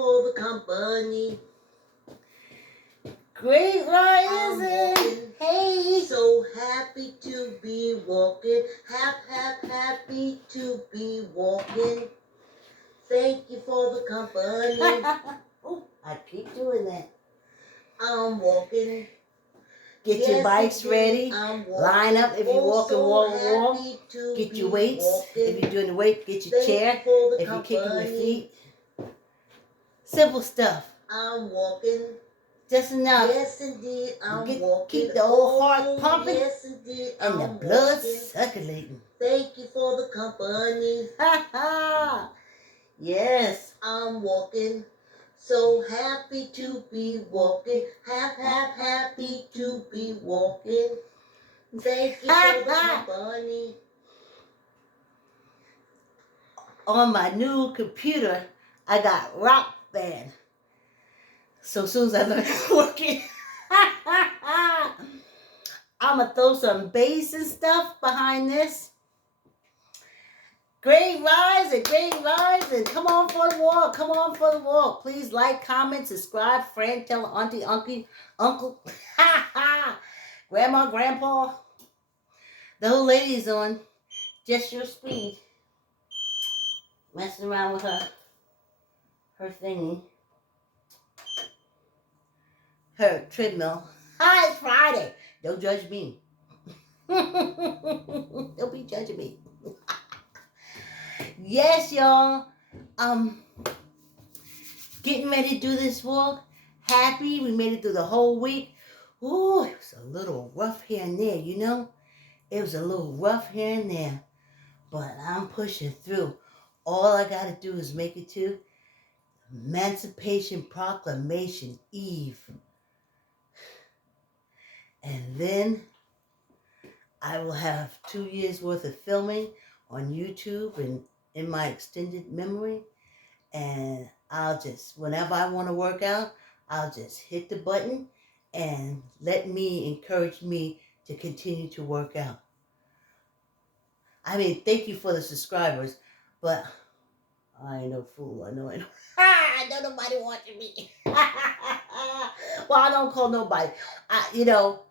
for the company. Great rising. Hey. So happy to be walking. Happy to be walking. Thank you for the company. Oh, I keep doing that. I'm walking. Get your bikes ready. Line up if you're walking wall. Get your weights. If you're doing the weight, get your chair. If you're kicking your feet. Simple stuff. I'm walking. Just enough. Yes, indeed, I'm walking. Keep the old heart pumping. Yes, indeed, and the blood circulating. Thank you for the company. Yes. I'm walking. So happy to be walking. Happy to be walking. Thank you for the company. On my new computer, I got Rock Band. So as soon as I learn to work it, I'm going to throw some bass and stuff behind this. Great rising, great rising. Come on for the walk, come on for the walk. Please like, comment, subscribe, friend, tell auntie, uncle, grandma, grandpa. The old lady's on just your speed. Messing around with her thingy. Her treadmill. Hi, it's Friday. Don't judge me. Don't be judging me. Yes, y'all. Getting ready to do this walk. Happy. We made it through the whole week. Ooh, it was a little rough here and there, you know? It was a little rough here and there. But I'm pushing through. All I got to do is make it to Emancipation Proclamation Eve. And then I will have 2 years worth of filming on YouTube and in my extended memory. And I'll just, whenever I want to work out, I'll just hit the button and let me encourage me to continue to work out. I mean, thank you for the subscribers, but I ain't no fool. I know I know nobody watching me. Well, I don't call nobody. You know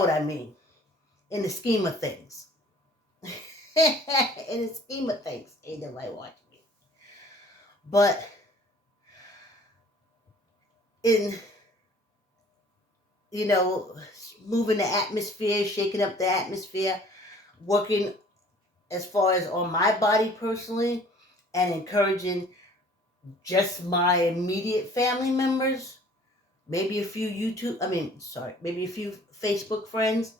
what I mean. In the scheme of things. In the scheme of things, ain't nobody watching me. But in, moving the atmosphere, shaking up the atmosphere, working as far as on my body personally, and encouraging just my immediate family members, maybe a few maybe a few Facebook friends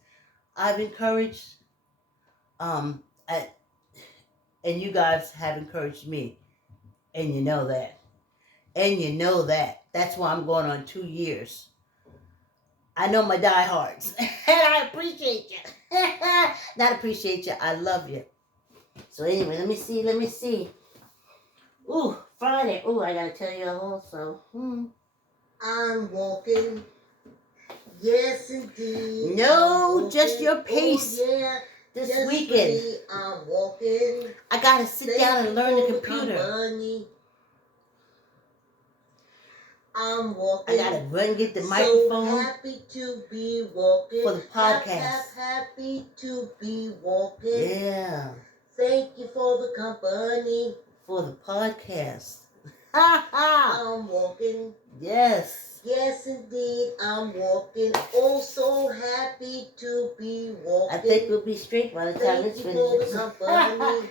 I've encouraged, and you guys have encouraged me, and you know that. That's why I'm going on 2 years. I know my diehards, and I appreciate you. Not appreciate you, I love you. So anyway, let me see. Ooh, Friday. Ooh, I gotta tell you also. I'm walking. Yes, indeed. No, just your pace. Oh, yeah. This weekend. I'm walking. I gotta sit down and learn the computer. I'm walking. I gotta run get the microphone. So happy to be walking. For the podcast. Happy to be walking. Yeah. Thank you for the company. For the podcast. I'm walking. Yes. Yes, indeed, I'm walking. Oh, so happy to be walking. I think we'll be straight by the time it's finished. Thank you for the company.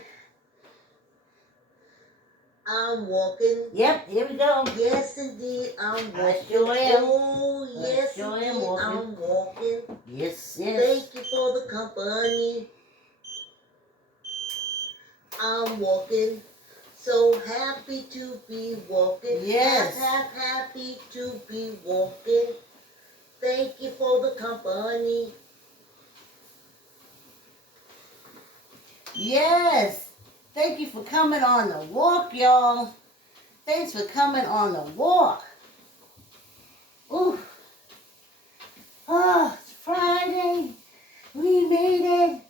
I'm walking. Yep, here we go. Yes, indeed, I'm walking. I sure am. Oh, yes, sure indeed, I'm walking. Yes. Thank you for the company. I'm walking. So happy to be walking. Yes. Happy to be walking. Thank you for the company. Yes. Thank you for coming on the walk, y'all. Thanks for coming on the walk. Ooh. Oh, it's Friday. We made it.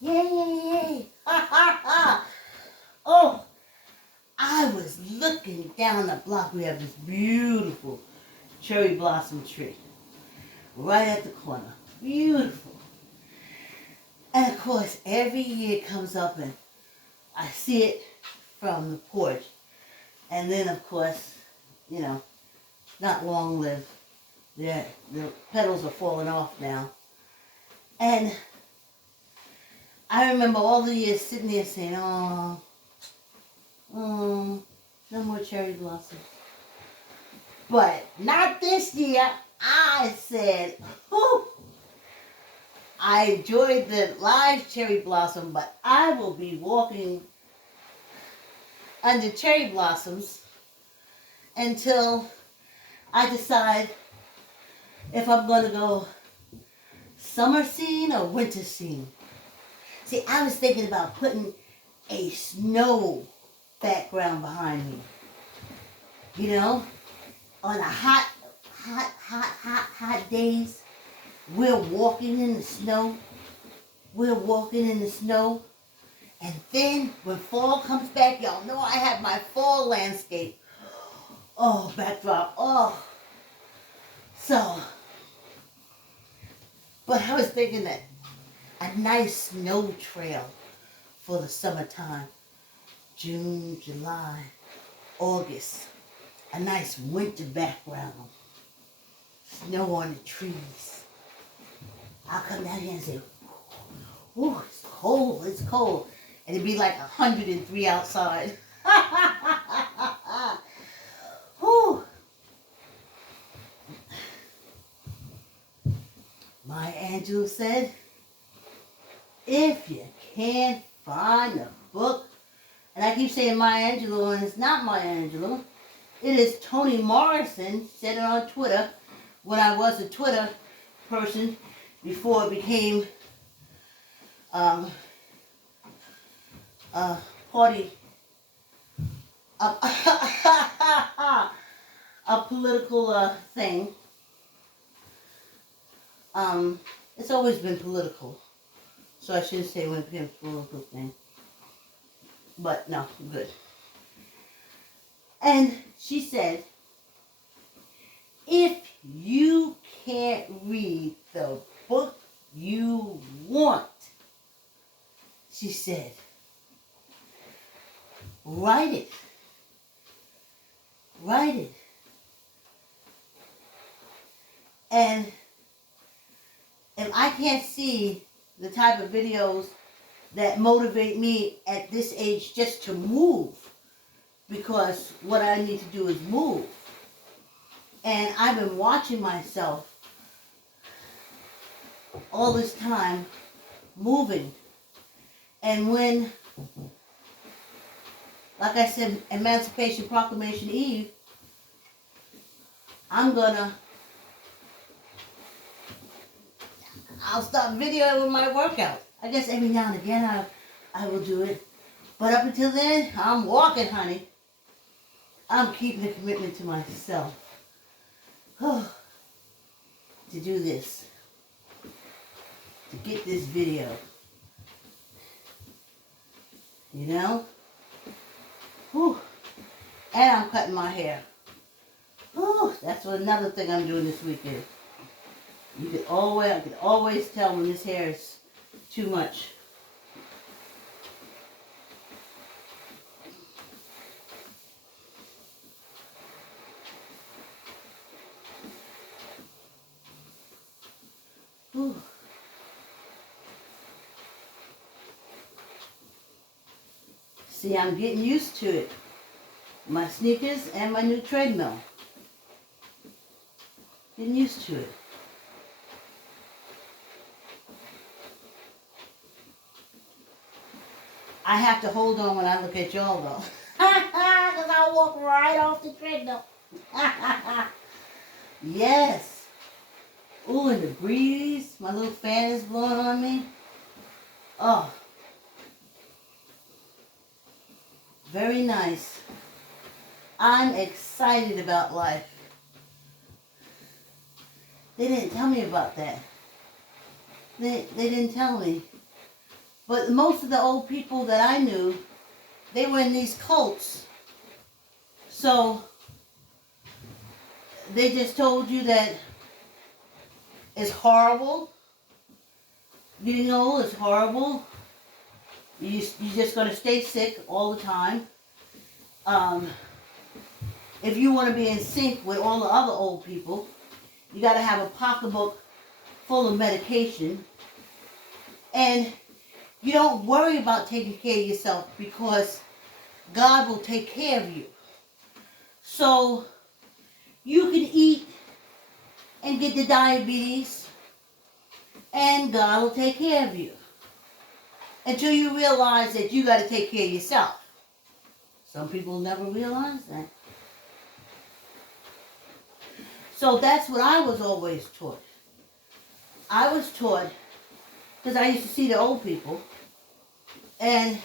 Yay, yay, yay. Ha, ha, ha. Oh, I looking down the block, we have this beautiful cherry blossom tree right at the corner. Beautiful. And of course, every year it comes up and I see it from the porch. And then, of course, you know, not long lived. The petals are falling off now. And I remember all the years sitting there saying, oh, no more cherry blossoms. But not this year. I said, whew, I enjoyed the live cherry blossom, but I will be walking under cherry blossoms until I decide if I'm going to go summer scene or winter scene. See, I was thinking about putting a snow background behind me. You know, on a hot days, we're walking in the snow. And then when fall comes back, y'all know I have my fall landscape. Oh, backdrop. Oh. So, but I was thinking that a nice snow trail for the summertime. June, July, August. A nice winter background. Snow on the trees. I'll come down here and say, ooh, it's cold. And it'd be like 103 outside. Whew. Maya Angelou said, if you can't find a book, and I keep saying Maya Angelou, and it's not Maya Angelou, it is Toni Morrison, said it on Twitter, when I was a Twitter person, before it became a party, a political thing. It's always been political, so I shouldn't say when it became a political thing. But no, good. And she said, if you can't read the book you want, she said, write it. Write it. And if I can't see the type of videos that motivate me at this age just to move, because what I need to do is move. And I've been watching myself all this time moving. And when, like I said, Emancipation Proclamation Eve, I'll start videoing my workout. I guess every now and again I will do it. But up until then, I'm walking, honey. I'm keeping a commitment to myself. To do this. To get this video. You know? Whew. And I'm cutting my hair. Whew. That's another thing I'm doing this weekend. I can always tell when this hair is too much. Whew. See, I'm getting used to it. My sneakers and my new treadmill. Getting used to it. I have to hold on when I look at y'all though. Because I'll walk right off the treadmill. Yes. Ooh, and the breeze. My little fan is blowing on me. Oh. Very nice. I'm excited about life. They didn't tell me about that. They didn't tell me. But most of the old people that I knew, they were in these cults. So they just told you that it's horrible. You know, it's horrible. You're just going to stay sick all the time. If you want to be in sync with all the other old people, you got to have a pocketbook full of medication. And you don't worry about taking care of yourself because God will take care of you. So you can eat and get the diabetes and God will take care of you. Until you realize that you got to take care of yourself. Some people never realize that. So that's what I was always taught. I was taught, because I used to see the old people, and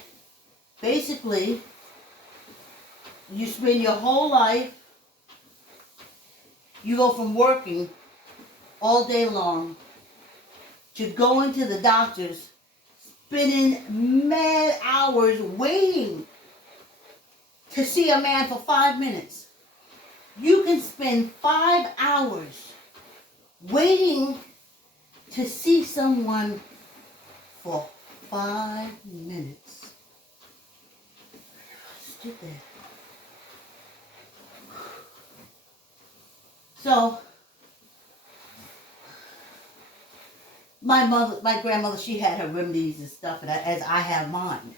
basically, you spend your whole life, you go from working all day long to going to the doctors, spending mad hours waiting to see a man for 5 minutes. You can spend 5 hours waiting to see someone for 5 minutes. Stupid. So, my grandmother, she had her remedies and stuff, and as I have mine.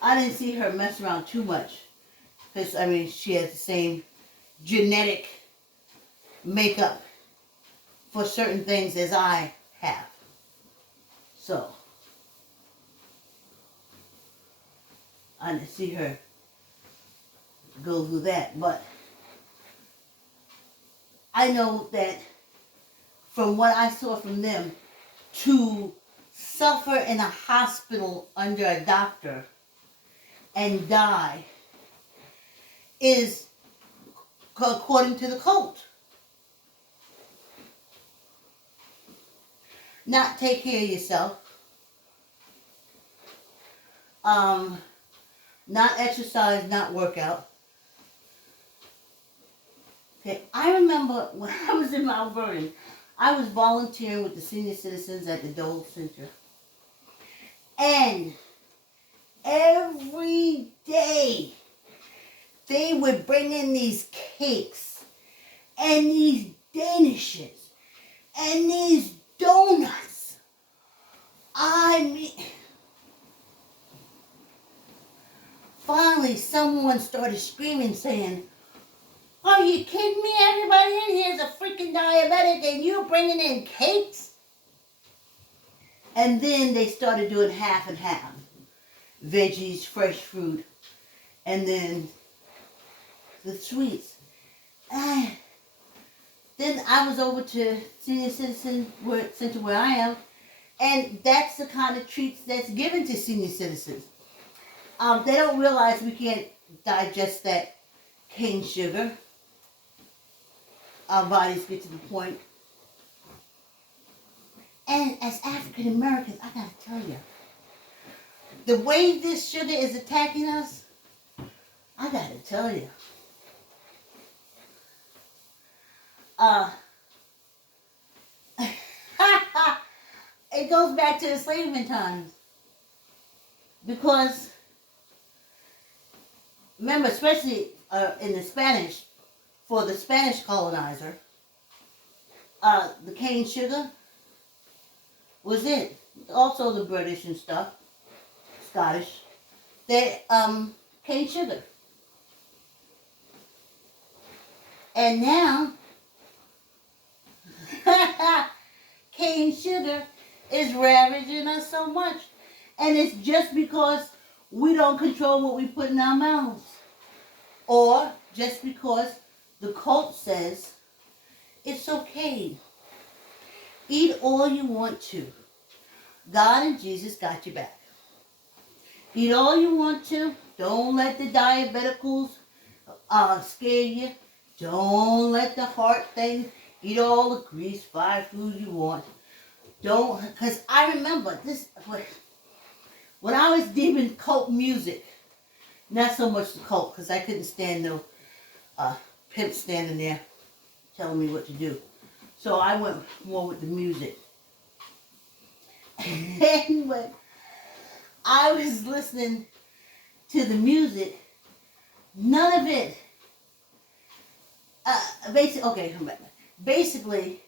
I didn't see her mess around too much. Because, I mean, she has the same genetic makeup for certain things as I have. So, I didn't see her go through that. But I know that from what I saw from them, to suffer in a hospital under a doctor and die is according to the cult. Not take care of yourself. Not exercise, not work out. Okay, I remember when I was in Mount Vernon, I was volunteering with the senior citizens at the Dole Center. And every day, they would bring in these cakes and these danishes and these donuts. I mean, finally someone started screaming saying, "Are you kidding me? Everybody in here is a freaking diabetic and you're bringing in cakes?" And then they started doing half and half. Veggies, fresh fruit, and then the sweets. Then I was over to Senior Citizen Center where I am, and that's the kind of treats that's given to senior citizens. They don't realize we can't digest that cane sugar. Our bodies get to the point. And as African Americans, I gotta tell you, the way this sugar is attacking us, I gotta tell you. It goes back to enslavement times. Because, remember, especially in the Spanish, for the Spanish colonizer, the cane sugar was it. Also the British and stuff, Scottish, they, cane sugar. And now, cane sugar is ravaging us so much. And it's just because we don't control what we put in our mouths. Or just because the cult says it's okay. Eat all you want to. God and Jesus got your back. Eat all you want to. Don't let the diabeticals scare you. Don't let the heart thing. Eat all the grease, fried food you want. Don't, because I remember this, when I was deep in cult music, not so much the cult, because I couldn't stand no pimp standing there telling me what to do. So I went more with the music. Anyway, I was listening to the music. None of it. Basically,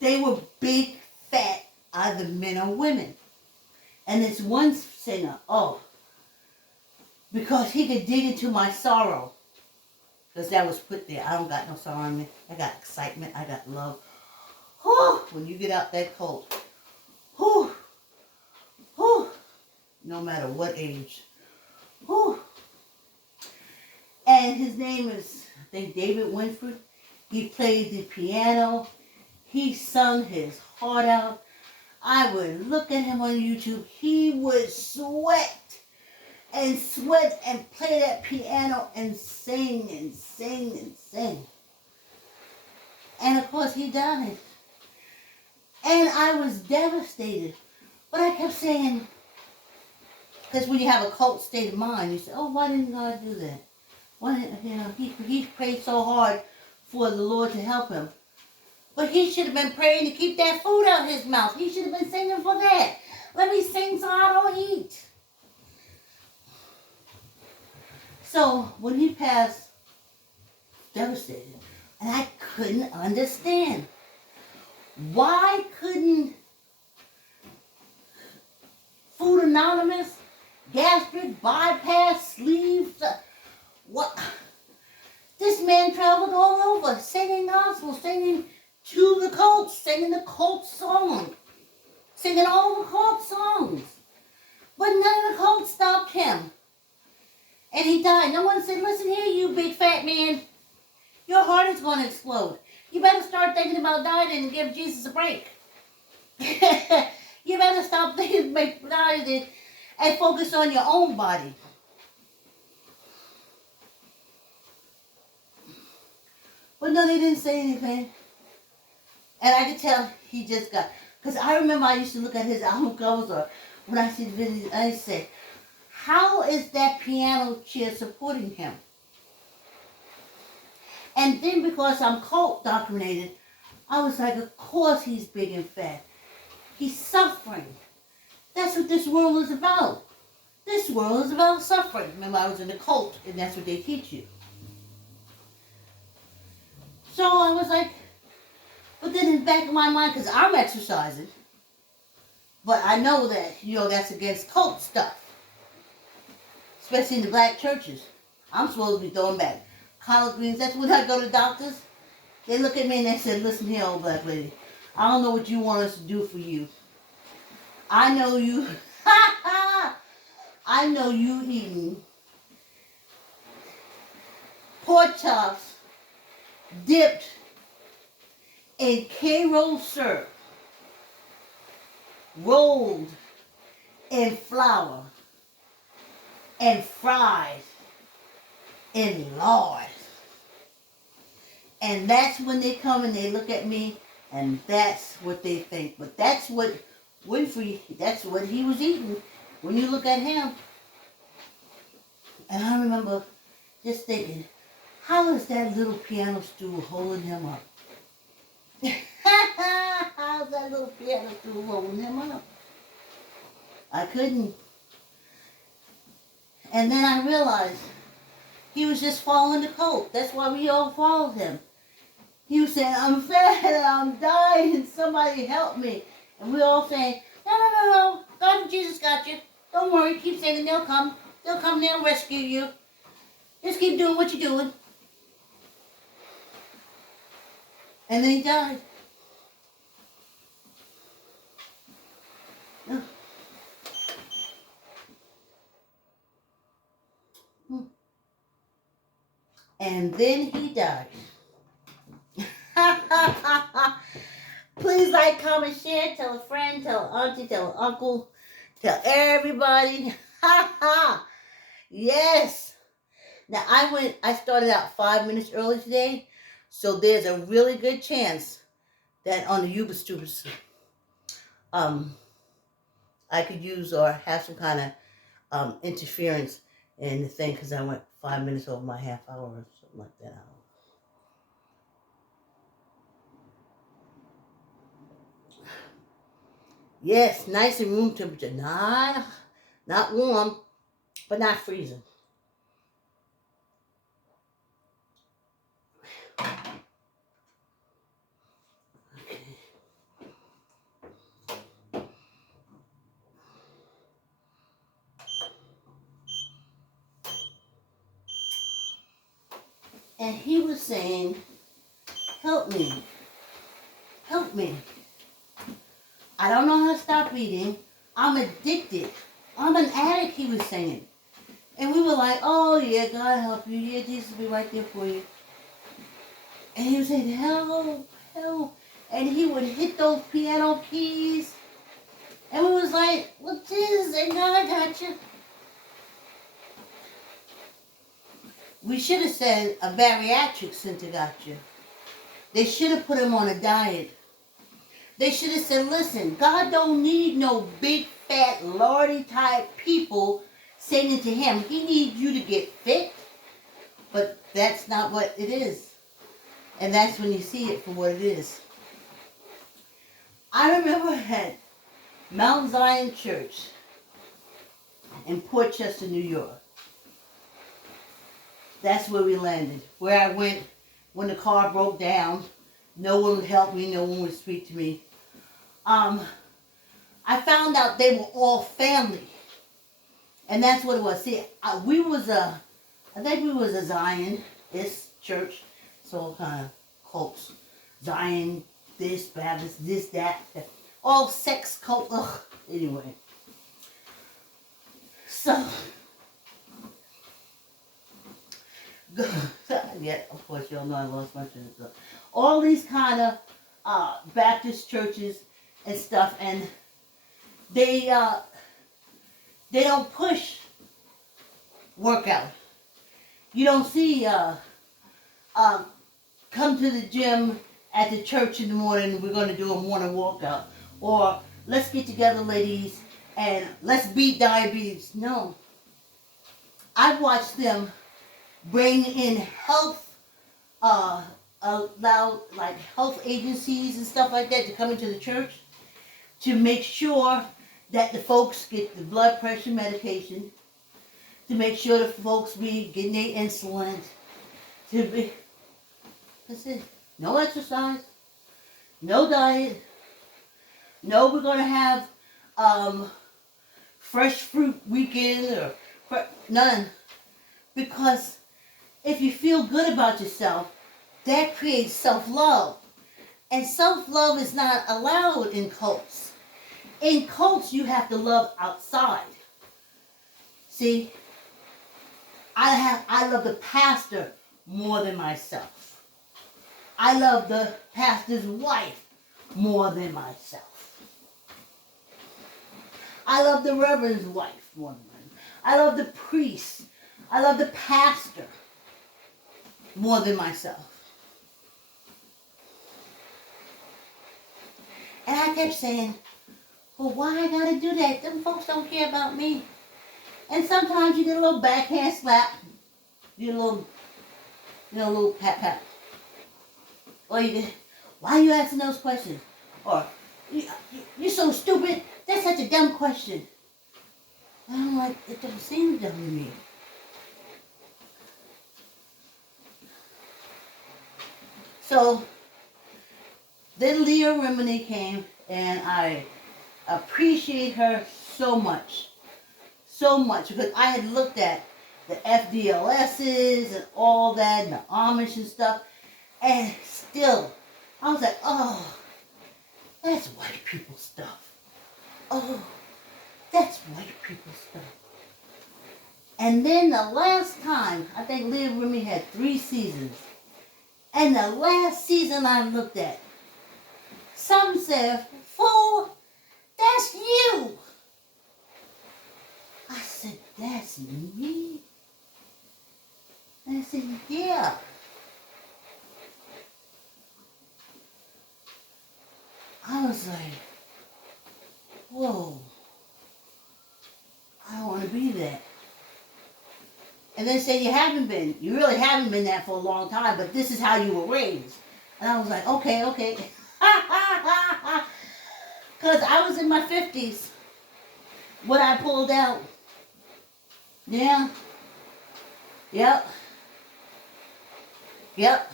they were big, fat, either men or women. And this one singer, because he could dig into my sorrow. Because that was put there. I don't got no sorrow in me. I got excitement. I got love. Whew, when you get out that cold. Whew, whew, no matter what age. Whew. And his name is, I think, David Winford. He played the piano. He sung his heart out. I would look at him on YouTube. He would sweat and play that piano and sing and sing and sing. And of course he died. And I was devastated. But I kept saying, because when you have a cult state of mind, you say, oh, why didn't God do that? Why didn't, he prayed so hard for the Lord to help him. But he should have been praying to keep that food out of his mouth. He should have been singing for that. Let me sing so I don't eat. So when he passed, devastated. And I couldn't understand. Why couldn't Food Anonymous, gastric bypass, sleeves, what? This man traveled all over, singing gospel, singing to the cults, singing the cult song, singing all the cult songs. But none of the cults stopped him. And he died. No one said, listen here, you big fat man. Your heart is going to explode. You better start thinking about dying and give Jesus a break. You better stop thinking about dying and focus on your own body. But no, they didn't say anything. And I could tell he just got... Because I remember I used to look at his album covers, or when I see the videos, I say, how is that piano chair supporting him? And then because I'm cult documented, I was like, of course he's big and fat. He's suffering. That's what this world is about. This world is about suffering. Remember, I was in a cult, and that's what they teach you. So I was like, but then in the back of my mind, because I'm exercising, but I know that, that's against cult stuff. Especially in the black churches. I'm supposed to be throwing back collard greens. That's when I go to doctors. They look at me and they say, listen here, old black lady. I don't know what you want us to do for you. I know you. I know you eating pork chops dipped in K-roll syrup, rolled in flour, and fried in lard. And that's when they come and they look at me, and that's what they think. But that's what Winfrey, that's what he was eating when you look at him. And I remember just thinking, how is that little piano stool holding him up? How's that little piano stool holding him up? I couldn't. And then I realized he was just following the cult. That's why we all followed him. He was saying, I'm fat and I'm dying, somebody help me. And we all saying, no, God and Jesus got you. Don't worry, keep saying they'll come. They'll come, they'll rescue you. Just keep doing what you're doing. And then he died. And then he died. Please like, comment, share, tell a friend, tell an auntie, tell an uncle, tell everybody. Yes. Now I started out 5 minutes early today, so there's a really good chance that on the Uber Stupid I could use or have some kind of interference in the thing because I went 5 minutes over my half hour or something like that. Yes, nice and room temperature. Not warm, but not freezing. And he was saying, help me, help me. I don't know how to stop eating. I'm addicted. I'm an addict, he was saying. And we were like, oh yeah, God help you. Yeah, Jesus will be right there for you. And he was saying, help, help. And he would hit those piano keys. And we was like, well, Jesus, and God got you. We should have said a bariatric center got you. They should have put him on a diet. They should have said, listen, God don't need no big, fat, lordy type people saying to him, he needs you to get fit. But that's not what it is. And that's when you see it for what it is. I remember at Mount Zion Church in Port Chester, New York. That's where we landed. Where I went when the car broke down. No one would help me. No one would speak to me. I found out they were all family. And that's what it was. See, I think we was a Zionist church. So kind of cults. Zion, this, Baptist, this, that. All sex cult. Ugh. Anyway. So, yeah, of course, y'all know I lost my train of thought. All these kind of Baptist churches and stuff, and they don't push workout. You don't see come to the gym at the church in the morning. We're going to do a morning workout, or let's get together, ladies, and let's beat diabetes. No, I've watched them bring in health, allow like health agencies and stuff like that to come into the church to make sure that the folks get the blood pressure medication, to make sure the folks be getting their insulin, to be, that's it. No exercise, no diet, no we're going to have fresh fruit weekend or none. Because if you feel good about yourself, that creates self-love. And self-love is not allowed in cults. In cults, you have to love outside. See, I love the pastor more than myself. I love the pastor's wife more than myself. I love the reverend's wife more than myself. I love the priest. I love the pastor more than myself. And I kept saying, well, why I gotta do that? Them folks don't care about me. And sometimes you get a little backhand slap. You get a little pat pat. Or you get, why are you asking those questions? Or, you're so stupid. That's such a dumb question. And I'm like, it doesn't seem dumb to me. So, then Leah Remini came, and I appreciate her so much. So much. Because I had looked at the FDLSs and all that, and the Amish and stuff, and still, I was like, oh, that's white people stuff. Oh, that's white people stuff. And then the last time, I think Leah Remini had 3 seasons. And the last season I looked at, some said, fool, that's you. I said, that's me? And I said, yeah. I was like, whoa. to be that. And then say you haven't been. You really haven't been that for a long time, but this is how you were raised. And I was like, okay. Because I was in my 50s when I pulled out. Yeah. Yep.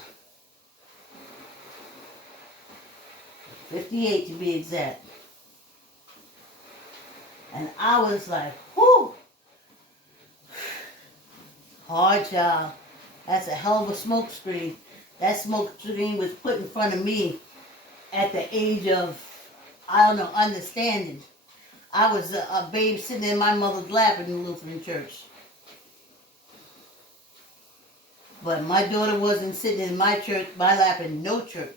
58 to be exact. And I was like, whew. Hard job. That's a hell of a smoke screen. That smoke screen was put in front of me at the age of, I don't know, understanding. I was a babe sitting in my mother's lap in the Lutheran church. But my daughter wasn't sitting in my lap in no church.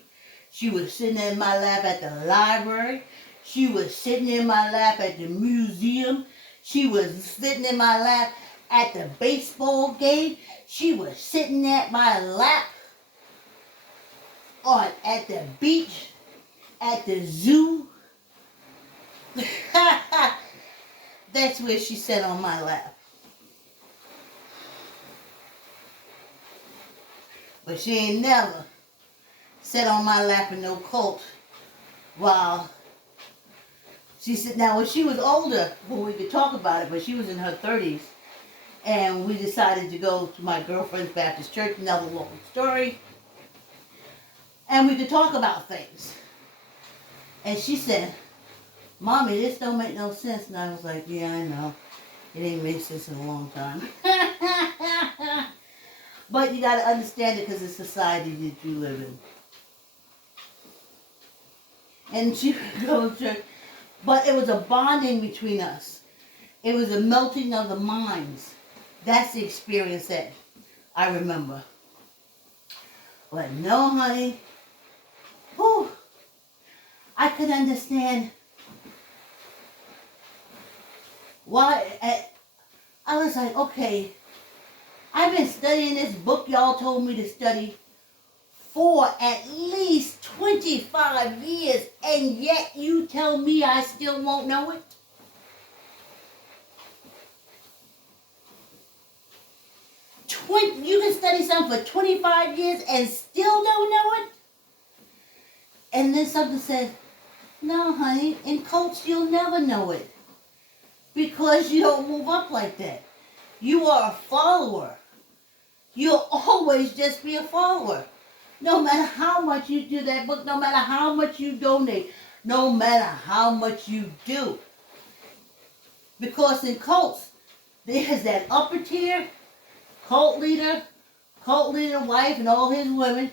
She was sitting in my lap at the library. She was sitting in my lap at the museum. She was sitting in my lap at the baseball game. She was sitting at my lap at the beach, at the zoo. That's where she sat on my lap. But she ain't never sat on my lap in no cult while she said, now when she was older, well, we could talk about it, but she was in her 30s, and we decided to go to my girlfriend's Baptist church, another long story, and we could talk about things. And she said, Mommy, this don't make no sense. And I was like, yeah, I know. It ain't made sense in a long time. But you got to understand it because it's society that you live in. And she would go to church. But it was a bonding between us. It was a melting of the minds. That's the experience that I remember. But no, honey. Whew, I could understand why. I was like, okay, I've been studying this book y'all told me to study for at least 25 years, and yet you tell me I still won't know it? You can study something for 25 years and still don't know it? And then something said, no, honey, in cults you'll never know it. Because you don't move up like that. You are a follower. You'll always just be a follower. No matter how much you do that book, no matter how much you donate, no matter how much you do. Because in cults, there's that upper tier, cult leader wife and all his women.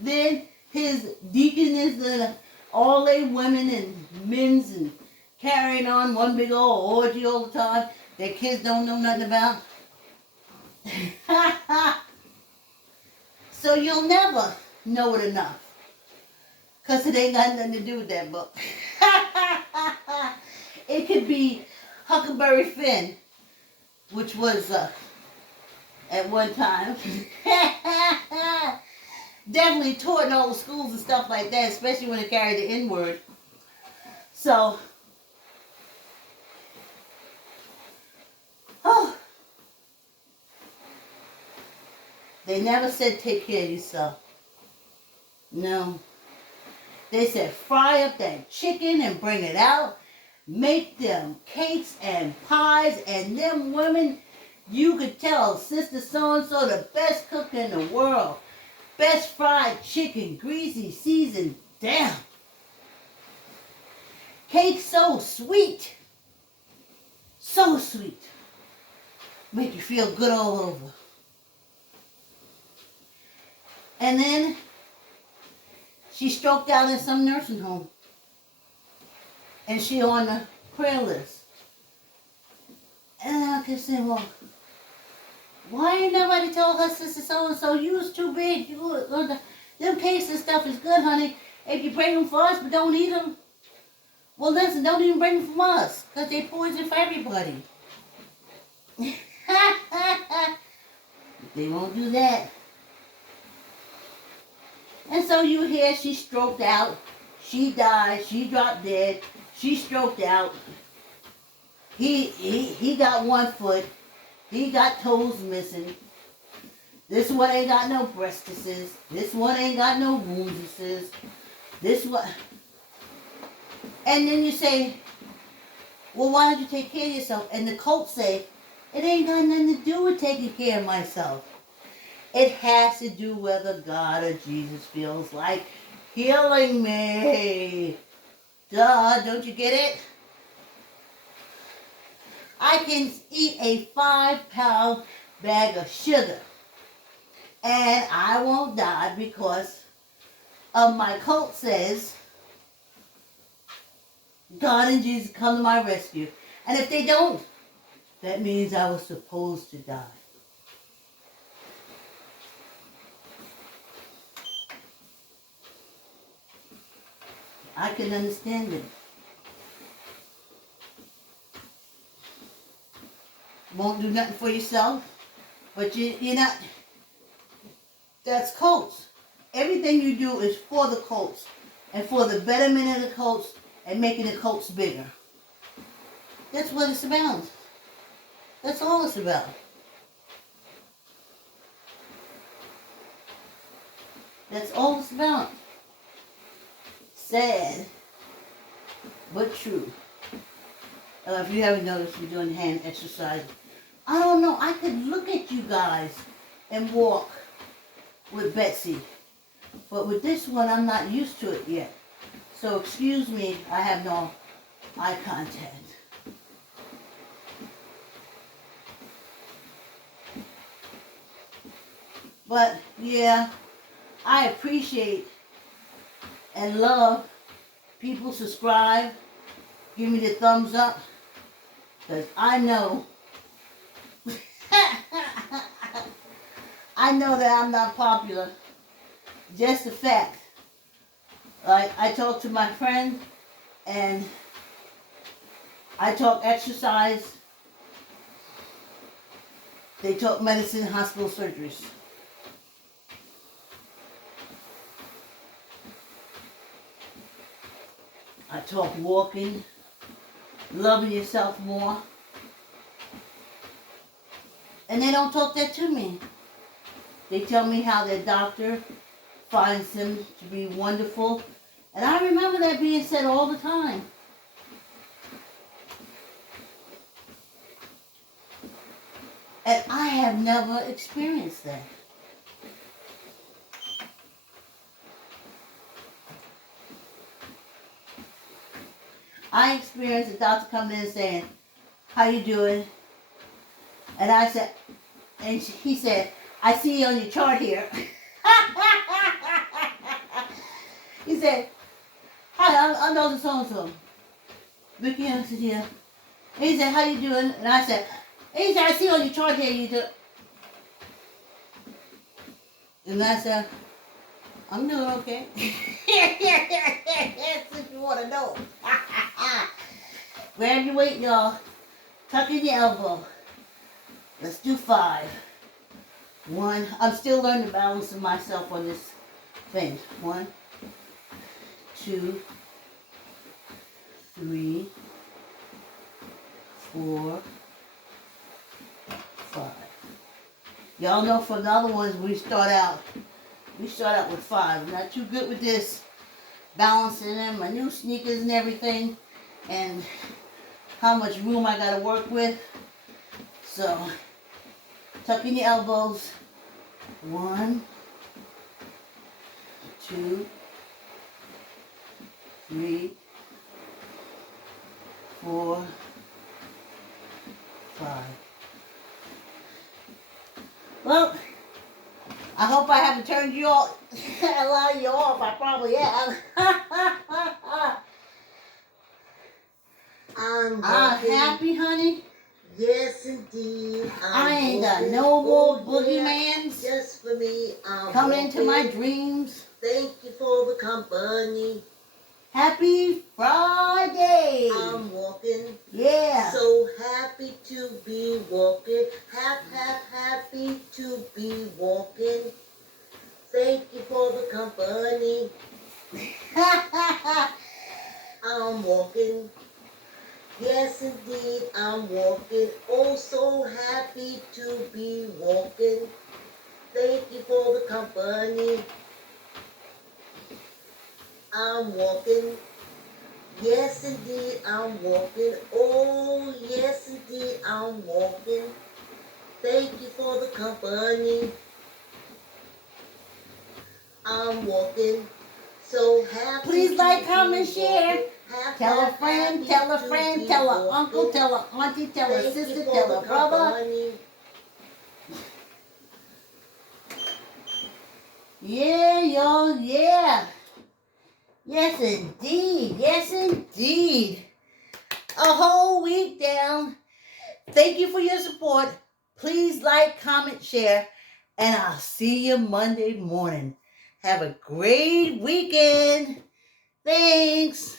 Then his deaconess and all they women and men's and carrying on one big old orgy all the time that kids don't know nothing about. So you'll never know it enough. Because it ain't got nothing to do with that book. It could be Huckleberry Finn, which was at one time definitely taught in all the schools and stuff like that, especially when it carried the N-word. So, they never said take care of yourself. No. They said fry up that chicken and bring it out. Make them cakes and pies, and them women, you could tell Sister So-and-so the best cook in the world. Best fried chicken, greasy, seasoned, damn. Cake so sweet. So sweet. Make you feel good all over. And then she stroked out in some nursing home. And she on the prayer list. And I kept saying, well, why ain't nobody told her Sister So-and-so, you was too big. Them cakes and stuff is good, honey. If you bring them for us, but don't eat them. Well, listen, don't even bring them from us. Because they poison for everybody. They won't do that. And so you hear she stroked out. She died. She dropped dead. She stroked out. He got one foot. He got toes missing. This one ain't got no breastises. This one ain't got no woundses. This one. And then you say, well, why don't you take care of yourself? And the coach say, it ain't got nothing to do with taking care of myself. It has to do whether God or Jesus feels like healing me. Duh, don't you get it? I can eat a 5-pound bag of sugar and I won't die because of my cult says God and Jesus come to my rescue. And if they don't, that means I was supposed to die. I can understand it. Won't do nothing for yourself, but you're not. That's cults. Everything you do is for the cults and for the betterment of the cults and making the cults bigger. That's what it's about. That's all it's about. That's all it's about. Sad, but true. If you haven't noticed, we're doing hand exercises. I don't know. I could look at you guys and walk with Betsy. But with this one, I'm not used to it yet. So excuse me, I have no eye contact. But yeah, I appreciate and love people subscribe, give me the thumbs up, because I know I know that I'm not popular. Just a fact. Like, I talk to my friend and I talk exercise. They talk medicine, hospital surgeries. I talk walking, loving yourself more. And they don't talk that to me. They tell me how their doctor finds them to be wonderful. And I remember that being said all the time. And I have never experienced that. I experienced a doctor coming in saying, how you doing? And I said, and he said, I see you on your chart here. He said, hi, I'm Dr. So-and-so. Vicki, I said, yeah. And he said, how you doing? And I said, and he said, I see on your chart here you do. And I said, I'm doing okay. If you want to know. Grab your weight, y'all. Tuck in your elbow. Let's do 5. 1. I'm still learning to balance myself on this thing. 1, 2, 3, 4, 5. Y'all know from the other ones we start out with 5. I'm not too good with this, balancing them, my new sneakers and everything, and how much room I gotta work with. So tuck in your elbows. 1, 2, 3, 4, 5. Well, I hope I haven't turned you all, a lot of you off. I probably have. I'm happy, honey. Yes, indeed. I ain't got no more boogeymans Just for me. come into my dreams. Thank you for the company. Happy Friday. I'm walking. Yeah. So happy to be walking. Happy to be walking. Thank you for the company. I'm walking. Yes, indeed, I'm walking. Oh, so happy to be walking. Thank you for the company. I'm walking. Yes, indeed, I'm walking. Oh, yes, indeed, I'm walking. Thank you for the company. I'm walking. So happy. Please like, to comment, be share. walking. Happy, Tell a friend, happy tell a to friend, be tell a uncle, walking. tell a auntie, tell a Thank you sister, for tell the a brother. company. Yeah, y'all, yeah. Yes, indeed. Yes, indeed. A whole week down. Thank you for your support. Please like, comment, share, and I'll see you Monday morning. Have a great weekend. Thanks.